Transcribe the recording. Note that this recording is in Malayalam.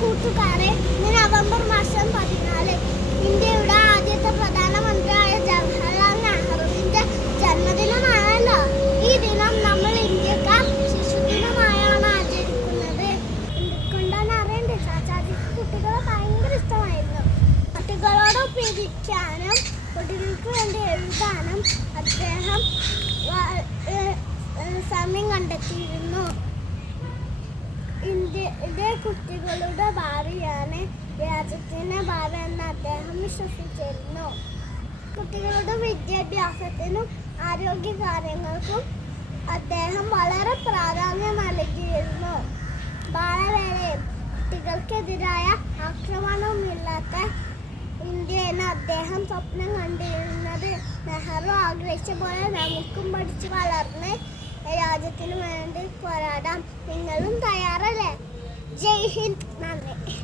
കൂട്ടുകാരെ, നവംബർ മാസം 14 ഇന്ത്യയുടെ ആദ്യത്തെ പ്രധാനമന്ത്രിയായ ജവഹർലാൽ നെഹ്റുവിന്റെ ജന്മദിനമാണല്ലോ. ഈ ദിനം നമ്മൾ ഇന്ത്യക്കാർ ശിശുദിനമായാണ് ആചരിക്കുന്നത്. എന്തുകൊണ്ടാണ് അറിയണ്ടേ? ചാച്ചാജിക്ക് കുട്ടികളെ ഭയങ്കര ഇഷ്ടമായിരുന്നു. കുട്ടികളോടൊപ്പം ഇരിക്കാനും കുട്ടികൾക്ക് വേണ്ടി എഴുതാനും അദ്ദേഹം സമയം കണ്ടെത്തിയിരുന്നു. ഇന്ത്യയിലെ കുട്ടികളുടെ ഭാവിയാണ് രാജ്യത്തിന്റെ ഭാവി എന്ന് അദ്ദേഹം വിശ്വസിച്ചിരുന്നു. കുട്ടികളുടെ വിദ്യാഭ്യാസത്തിനും ആരോഗ്യ കാര്യങ്ങൾക്കും അദ്ദേഹം വളരെ പ്രാധാന്യം നൽകിയിരുന്നു. ബാലവേലയും കുട്ടികൾക്കെതിരായ ആക്രമണവുമില്ലാത്ത ഇന്ത്യയെന്ന് അദ്ദേഹം സ്വപ്നം കണ്ടിരുന്നത്. നെഹ്റു ആഗ്രഹിച്ച പോലെ നമുക്കും പഠിച്ചു വളർന്ന് രാജ്യത്തിന് വേണ്ടി പോരാടാം. നിങ്ങളും തയ്യാറല്ലേ? ജയ് ഹിന്ദ്. നന്ദി.